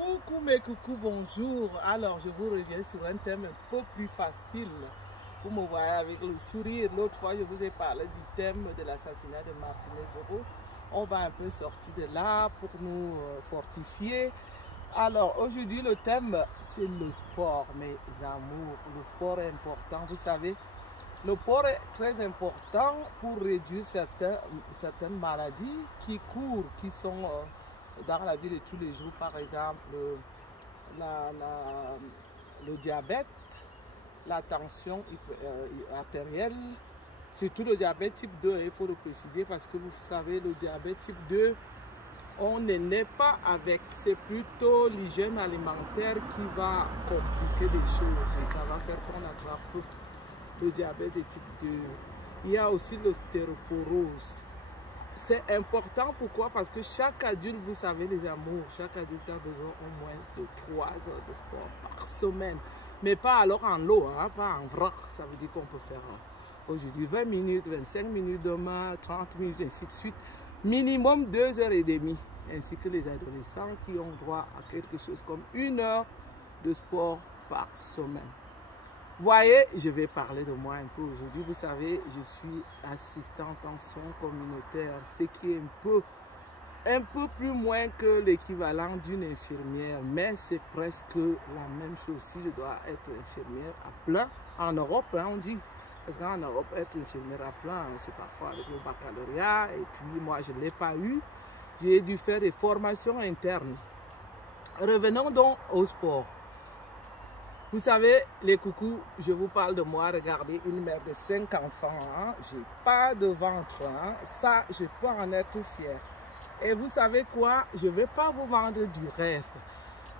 Coucou mes coucous, bonjour. Alors je vous reviens sur un thème un peu plus facile. Vous me voyez avec le sourire. L'autre fois je vous ai parlé du thème de l'assassinat de Martinez Oro. On va un peu sortir de là pour nous fortifier. Alors aujourd'hui le thème c'est le sport, mes amours. Le sport est important, vous savez. Le sport est très important pour réduire certaines maladies qui courent, qui sont dans la vie de tous les jours. Par exemple, le diabète, la tension artérielle, surtout le diabète type 2, il faut le préciser parce que vous savez, le diabète type 2, on ne naît pas avec, c'est plutôt l'hygiène alimentaire qui va compliquer les choses et ça va faire qu'on attrape le diabète de type 2. Il y a aussi l'ostéoporose. C'est important, pourquoi? Parce que chaque adulte, vous savez les amours, chaque adulte a besoin au moins de 3 heures de sport par semaine. Mais pas alors en lot, hein, pas en vrac. Ça veut dire qu'on peut faire aujourd'hui 20 minutes, 25 minutes demain, 30 minutes, ainsi de suite. Minimum 2h30, ainsi que les adolescents qui ont droit à quelque chose comme 1 heure de sport par semaine. Voyez, je vais parler de moi un peu aujourd'hui. Vous savez, je suis assistante en soins communautaires, ce qui est un peu plus moins que l'équivalent d'une infirmière, mais c'est presque la même chose. Si je dois être infirmière à plein, en Europe, hein, on dit, parce qu'en Europe, être infirmière à plein, c'est parfois avec le baccalauréat, et puis moi, je ne l'ai pas eu. J'ai dû faire des formations internes. Revenons donc au sport. Vous savez, les coucous, je vous parle de moi. Regardez, une mère de 5 enfants. Hein? Je n'ai pas de ventre. Hein? Ça, je peux en être fière. Et vous savez quoi? Je ne vais pas vous vendre du rêve.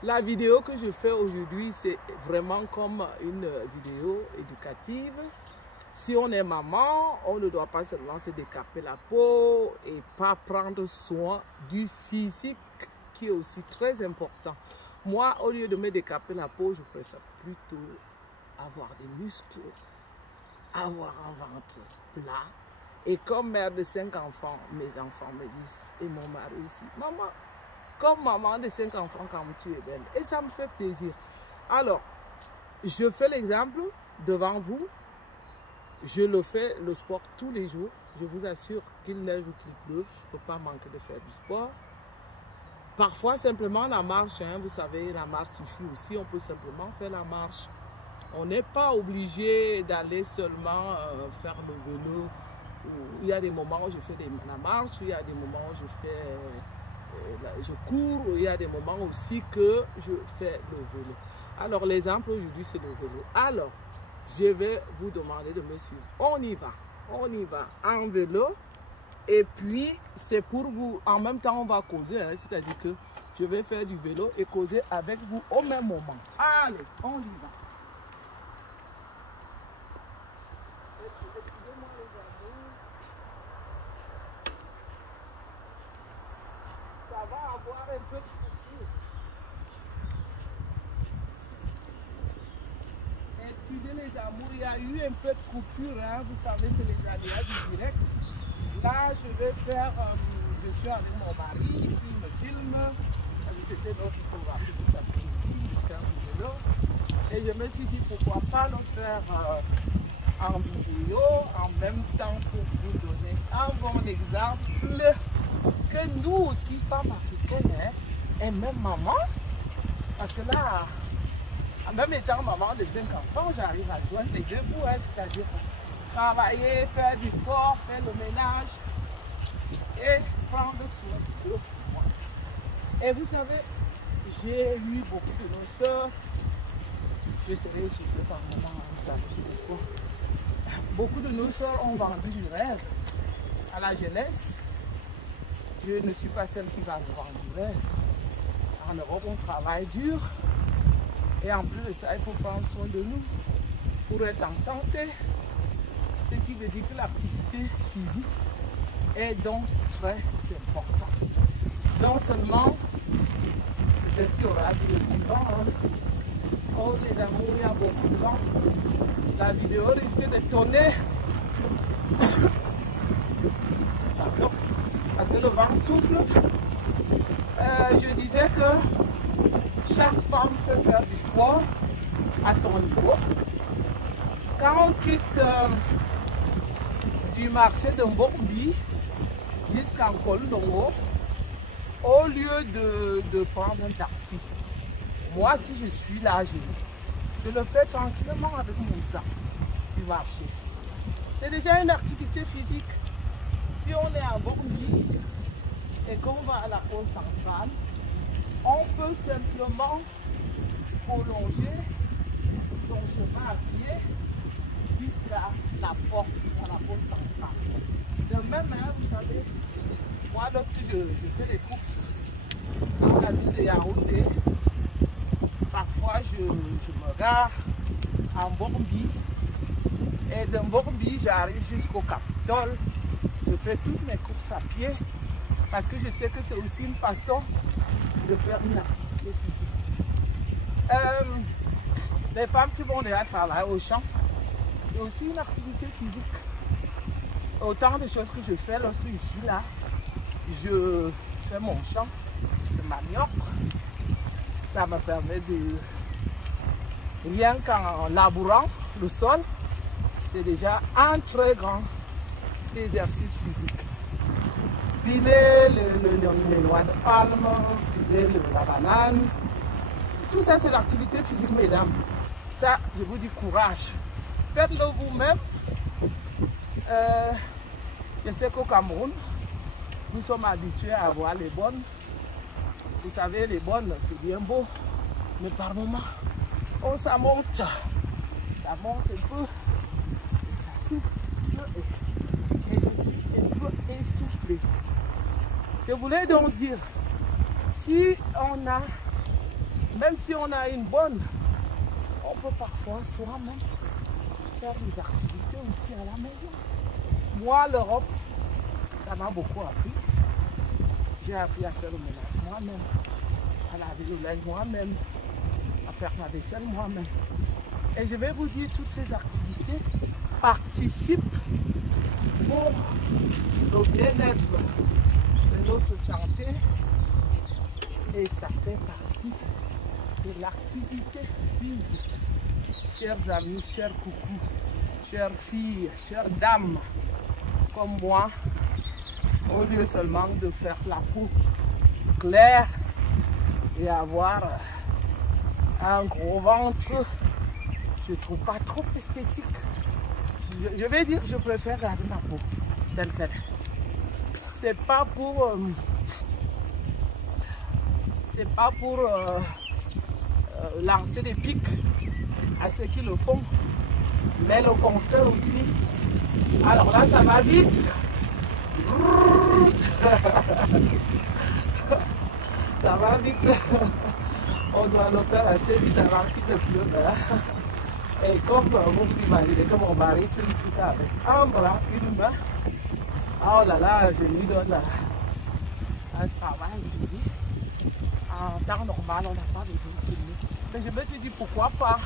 La vidéo que je fais aujourd'hui, c'est vraiment comme une vidéo éducative. Si on est maman, on ne doit pas seulement se décaper la peau et pas prendre soin du physique qui est aussi très important. Moi, au lieu de me décaper la peau, je préfère plutôt avoir des muscles, avoir un ventre plat. Et comme mère de 5 enfants, mes enfants me disent, et mon mari aussi, maman, comme maman de 5 enfants, quand tu es belle. Et ça me fait plaisir. Alors, je fais l'exemple devant vous. Je le fais, le sport, tous les jours. Je vous assure qu'il neige ou qu'il pleuve, je ne peux pas manquer de faire du sport. Parfois, simplement la marche, hein, vous savez, la marche suffit aussi. On peut simplement faire la marche. On n'est pas obligé d'aller seulement faire le vélo. Il y a des moments où je fais la marche, il y a des moments où je cours, il y a des moments aussi que je fais le vélo. Alors, l'exemple aujourd'hui, c'est le vélo. Alors, je vais vous demander de me suivre. On y va en vélo. Et puis, c'est pour vous, en même temps, on va causer, hein, c'est-à-dire que je vais faire du vélo et causer avec vous au même moment. Allez, on y va. Excusez-moi les amis. Ça va avoir un peu de coupure. Excusez les amours, il y a eu un peu de coupure, hein, vous savez, c'est les aléas du direct. Là, je vais faire, je suis avec mon mari, il me filme, c'était notre programme de cet après-midi, faire du vélo. Et je me suis dit, pourquoi pas le faire en vidéo, en même temps pour vous donner un bon exemple que nous aussi, femmes africaines, hein, et même maman, parce que là, en même étant maman de 5 enfants, j'arrive à joindre les deux bouts, hein, c'est-à-dire travailler, faire du sport, faire le ménage et prendre soin de moi. Et vous savez, j'ai eu beaucoup de nos soeurs, je serai essoufflée par moment, vous savez, c'est le sport. Beaucoup de nos soeurs ont vendu du rêve à la jeunesse. Je ne suis pas celle qui va vous vendre du rêve. En Europe, on travaille dur et en plus de ça, il faut prendre soin de nous pour être en santé. Ce qui veut dire que l'activité physique est donc très importante. Non seulement, peut-être qu'il y aura du vent, hein. Oh les amours, il y a beaucoup de vent. La vidéo risque de tourner. Pardon, parce que le vent souffle. Je disais que chaque femme peut faire du sport à son niveau. Quand on quitte du marché de Mbombi jusqu'à Kolongo, au lieu de prendre un taxi, moi si je suis là, je le fais tranquillement avec mon sac du marché. C'est déjà une activité physique. Si on est à Mbombi et qu'on va à la pause centrale, on peut simplement prolonger son chemin à pied jusqu'à la porte, à la pause centrale. De même, hein, vous savez, moi lorsque je fais des courses dans la ville de Yaoundé, parfois je me gare à Mbombi et de Mbombi j'arrive jusqu'au Capitole. Je fais toutes mes courses à pied parce que je sais que c'est aussi une façon de faire une activité physique. Les femmes qui vont déjà travailler au champ, c'est aussi une activité physique. Autant de choses que je fais lorsque je suis là, je fais mon champ de manioc. Ça me permet de, rien qu'en labourant le sol, c'est déjà un très grand exercice physique. Piler les noix de palme, piler la banane, tout ça c'est l'activité physique, mesdames. Ça, je vous dis courage. Faites-le vous-même. Je sais qu'au Cameroun, nous sommes habitués à voir les bonnes. Vous savez, les bonnes, c'est bien beau. Mais par moments, oh, ça monte. Ça monte un peu. Ça souffle. Et je suis un peu essoufflé. Je voulais donc dire, si on a, même si on a une bonne, on peut parfois soi-même faire des activités aussi à la maison. Moi, l'Europe, ça m'a beaucoup appris. J'ai appris à faire le ménage moi-même, à laver le linge moi-même, à faire ma vaisselle moi-même. Et je vais vous dire, toutes ces activités participent pour le bien-être de notre santé et ça fait partie de l'activité physique. Chers amis, chers coucous, chères filles, chères dames, comme moi, au lieu seulement de faire la peau claire et avoir un gros ventre, je ne trouve pas trop esthétique. Je vais dire que je préfère garder ma peau telle qu'elle est. C'est pas pour lancer des pics à ceux qui le font, mais le conseil aussi. Alors là, ça va vite. Ça va vite. On doit le faire assez vite avant qu'il ne pleuve. Et comme vous imaginez que mon mari fait tout ça avec un bras, une main. Oh là là, je lui donne un travail aujourd'hui. En temps normal, on n'a pas besoin de filmer. Mais je me suis dit pourquoi pas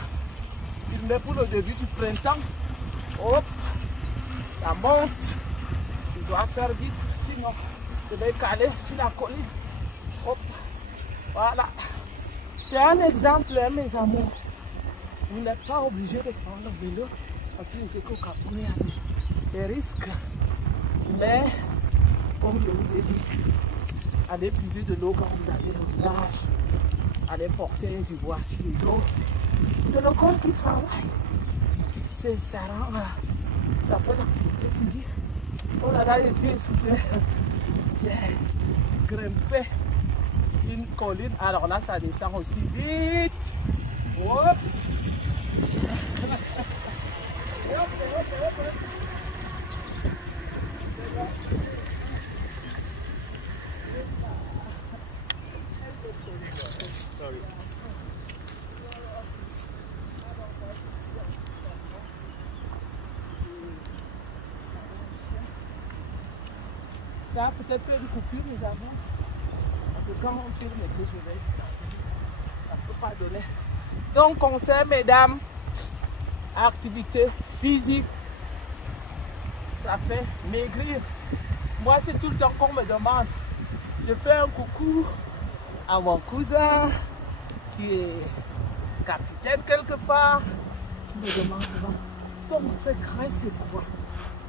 filmer pour le début du printemps. Hop, ça monte. Je dois faire vite, sinon je vais caler sur la colline. Hop, voilà. C'est un exemple, hein, mes amours. Vous n'êtes pas obligé de prendre le vélo parce que je sais qu'au Cameroun, il y a des risques. Mais, comme je vous ai dit, allez puiser de l'eau quand vous avez le visage, allez porter du bois sur l'eau. C'est le corps qui travaille. Ça rend, ça fait l'activité physique. Oh là là, je suis essoufflé. J'ai grimpé une colline. Alors là, ça descend aussi vite. Hop. Ça a peut-être fait une coupure, nous avons. Parce que quand on filme et que je vais, ça ne peut pas donner. Donc, conseil, mesdames, activité physique, ça fait maigrir. Moi, c'est tout le temps qu'on me demande. Je fais un coucou à mon cousin qui est capitaine quelque part, qui me demande souvent, ton secret c'est quoi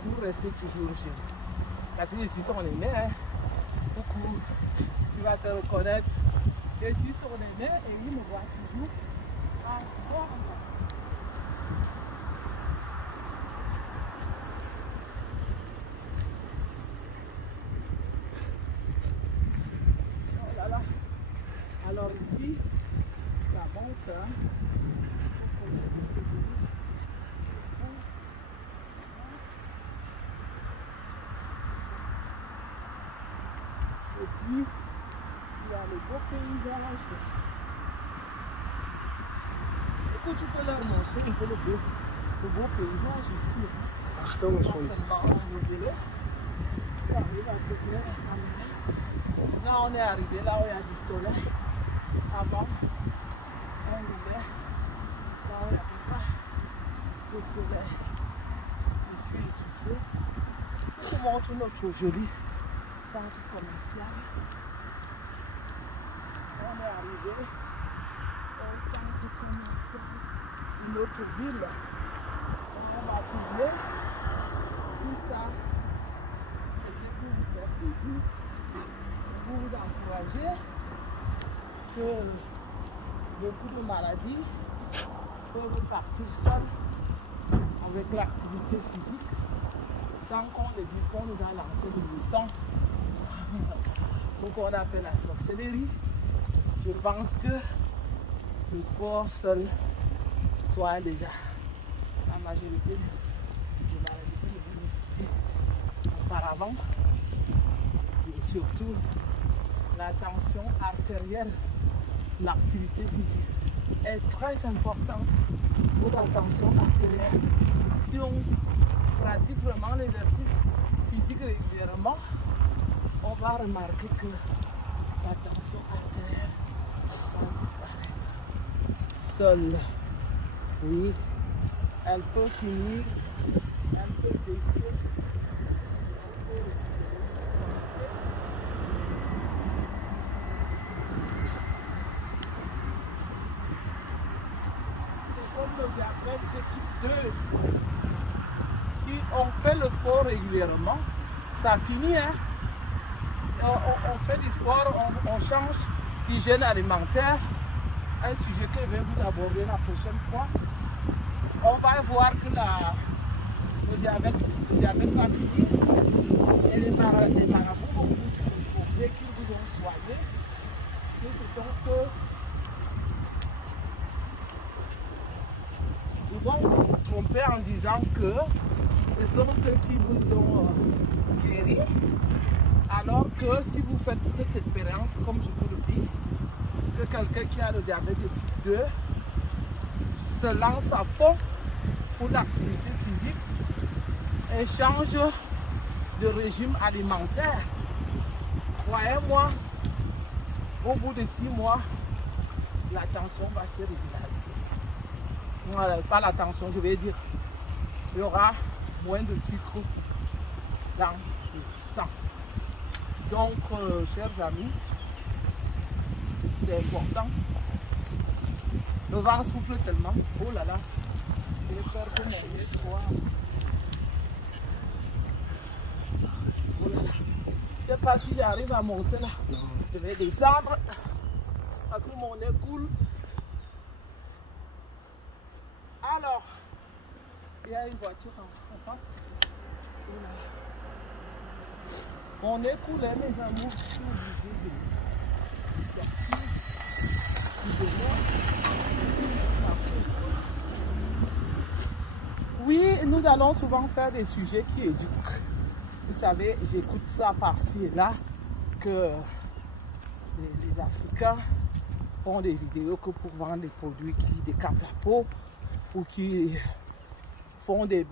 pour rester toujours jeune? Parce que je suis son aîné, hein. Coucou, tu vas te reconnaître. Je suis son aîné et il me voit toujours à 3 ans. Oh là là. Alors ici, ça monte, hein. Et puis, il y a le beau paysage. Écoute, tu peux leur montrer un peu le beau paysage ici. Hein. Achtung, Non seulement le vélo, tu arrives à te faire un. Là, on est arrivé là où il y a du soleil. Avant, on est là où il n'y avait pas de soleil. Je suis essoufflé. Je te montre notre joli centre commercial. On est arrivé au centre commercial de notre ville. On va publier tout ça. C'était pour vous faire plaisir, pour vous encourager que beaucoup de maladies peuvent partir seules avec l'activité physique sans qu'on les dise qu'on nous a lancé du sang. Donc on a fait la sorcellerie. Je pense que le sport seul soit déjà la majorité de maladies que je vous ai citées auparavant. Et surtout la tension artérielle, l'activité physique est très importante pour la tension artérielle. Si on pratique vraiment l'exercice physique régulièrement, on va remarquer que la tension artérielle va disparaître seule. Oui, elle peut finir, elle peut baisser, c'est comme le diabète de type 2. Si on fait le sport régulièrement, ça finit, hein? On fait du sport, on change d'hygiène alimentaire, un sujet que je vais vous aborder la prochaine fois. On va voir que le diabète va finir et les marabouts vont vous prouver qu'ils vous ont soigné. Mais ce sont que ils vont vous tromper en disant que ce sont eux qui vous ont guéri. Alors que si vous faites cette expérience, comme je vous le dis, que quelqu'un qui a le diabète de type 2 se lance à fond pour l'activité physique et change de régime alimentaire, croyez-moi, au bout de 6 mois, la tension va se régulariser. Voilà, pas la tension, je vais dire, il y aura moins de sucre dans le sang. Donc, chers amis, c'est important. Le vent souffle tellement. Oh là là, j'ai peur que mon nez soit. Oh là là. Je ne sais pas si j'arrive à monter là. Je vais descendre parce que mon nez coule. Alors, il y a une voiture en face. Oh là là. On est coulé, mes amours, je suis obligé de sortir. Oui, nous allons souvent faire des sujets qui éduquent. Vous savez, j'écoute ça par-ci et là, que les Africains font des vidéos que pour vendre des produits qui décapent la peau ou qui font des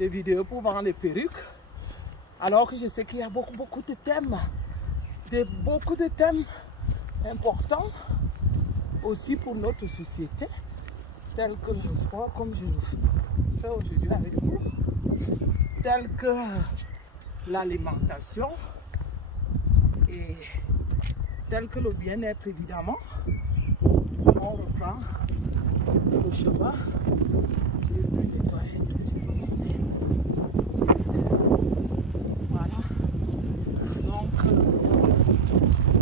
vidéos pour vendre des perruques. Alors que je sais qu'il y a beaucoup de thèmes, beaucoup de thèmes importants aussi pour notre société, tels que le sport, comme je le fais aujourd'hui avec vous, tels que l'alimentation et tels que le bien-être évidemment, on reprend le chemin. Je vais plus nettoyer tout ce qui voilà. Donc,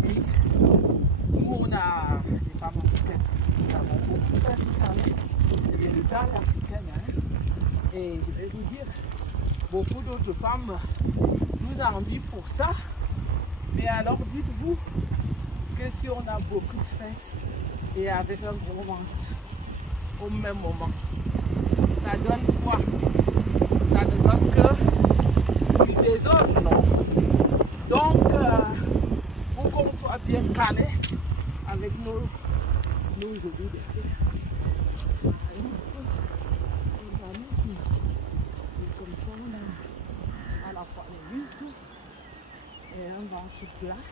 oui. Nous on a des femmes africaines. Nous avons beaucoup fait, vous savez, l'héritage africain. Hein. Et je vais vous dire, beaucoup d'autres femmes nous envient pour ça. Mais alors dites-vous que si on a beaucoup de fesses et avec un gros ventre au même moment, ça donne quoi? Ça ne donne que du désordre, non? Donc, pour qu'on soit bien calé avec nos jolis derrière. Et comme ça, on a à la fois les muscles et un ventre plat,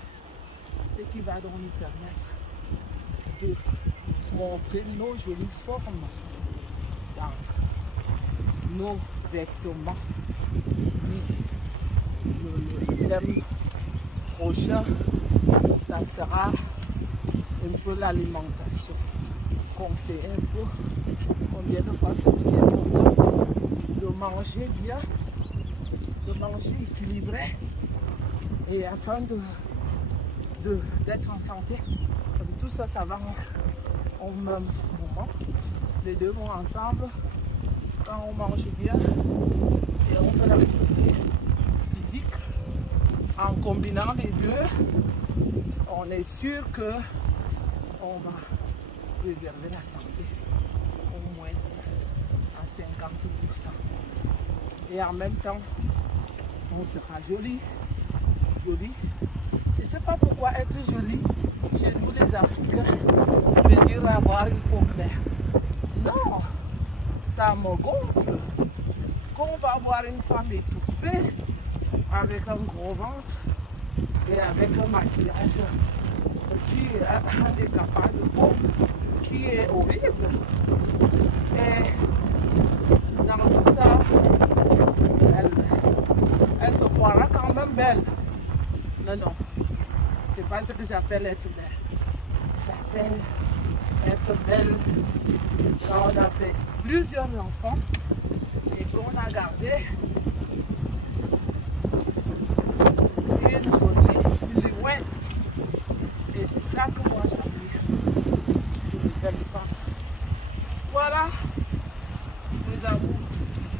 ce qui va donc nous permettre de montrer nos jolies formes dans nos vêtements. Le thème prochain, ça sera un peu l'alimentation. Conseiller un peu combien de fois c'est aussi important de manger bien, de manger équilibré et afin d'être en santé. Tout ça, ça va au même moment. Les deux vont ensemble. Quand on mange bien et on fait l'activité physique, en combinant les deux, on est sûr que on va préserver la santé au moins à 50%. Et en même temps, on sera joli. Je ne sais pas pourquoi être joli chez nous les Africains veut dire avoir une peau claire. Non, ça me gonfle. Quand on va avoir une femme étouffée avec un gros ventre et avec un maquillage qui a des capables de peau qui est horrible. Et dans tout ça, elle se croira quand même belle. Non, non, c'est pas ce que j'appelle être belle. J'appelle être belle quand on a fait plusieurs enfants et qu'on a gardé une jolie silhouette. Et c'est ça que moi j'admire. Une belle femme. Voilà, mes amours.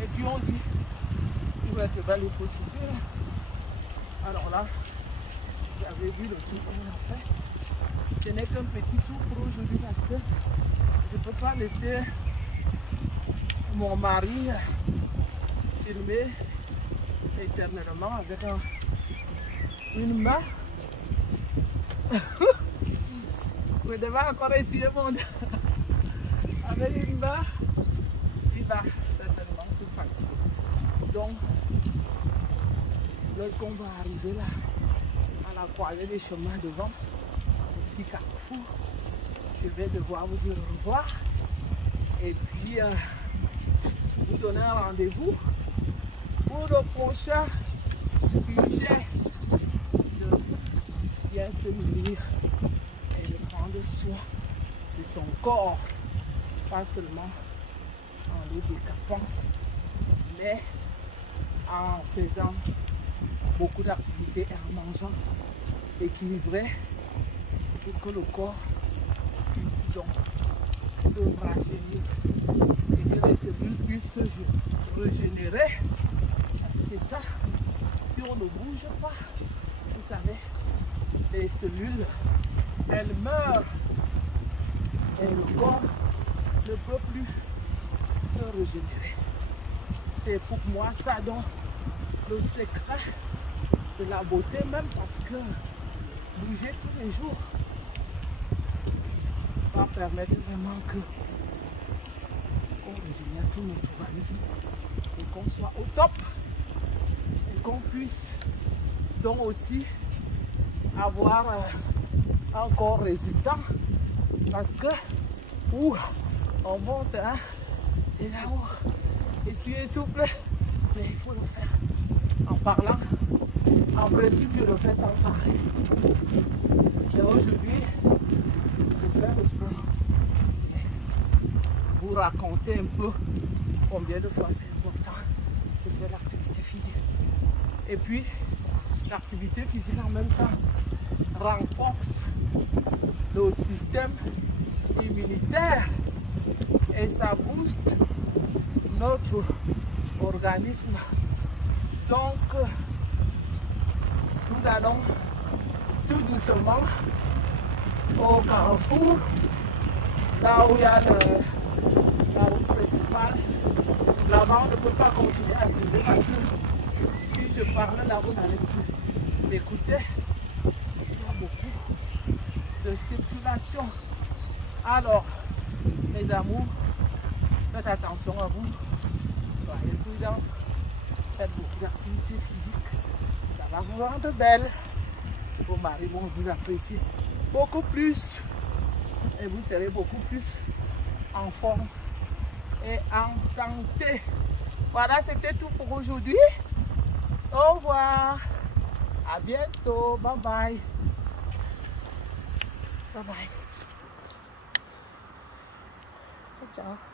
Et puis on dit, pour être belle, il faut souffrir. Alors là, vous avez vu le tour qu'on a fait. Ce n'est qu'un petit tour pour aujourd'hui parce que je ne peux pas laisser mon mari filmer éternellement avec une main. Vous devez encore essayer mon avec une main, il va certainement se fatiguer. Donc, lorsqu'on va arriver là, à la croisée des chemins devant, le petit carrefour, je vais devoir vous dire au revoir et puis vous donner un rendez-vous pour le prochain sujet de bien se nourrir et de prendre soin de son corps, pas seulement en le décapant, mais en faisant beaucoup d'activités et en mangeant équilibré pour que le corps puisse donc se rajeunir et que les cellules puissent se régénérer. Parce que c'est ça, si on ne bouge pas, vous savez, les cellules, elles meurent et le corps ne peut plus se régénérer. C'est pour moi ça donc le secret de la beauté, même parce que bouger tous les jours va permettre vraiment que qu'on régénère tout notre organisme et qu'on soit au top et qu'on puisse donc aussi avoir un corps résistant parce que on monte hein, et là-haut et si est souple, mais il faut le faire en parlant. En principe, je le fais sans parler. Et aujourd'hui, je fais le sport vous raconter un peu combien de fois c'est important de faire l'activité physique. Et puis, l'activité physique en même temps renforce le système immunitaire et ça booste notre organisme. Donc, nous allons tout doucement au carrefour, là où il y a la route principale. Là-bas, on ne peut pas continuer à viser parce que si je parlais là, vous n'allez plus m'écouter. Il y a beaucoup de circulation. Alors, mes amours, faites attention à vous. Soyez prudents. Faites beaucoup d'activités physiques. Ça va vous rendre belle. Vos maris vont vous apprécier beaucoup plus. Et vous serez beaucoup plus en forme et en santé. Voilà, c'était tout pour aujourd'hui. Au revoir. À bientôt. Bye bye. Bye bye. Ciao, ciao.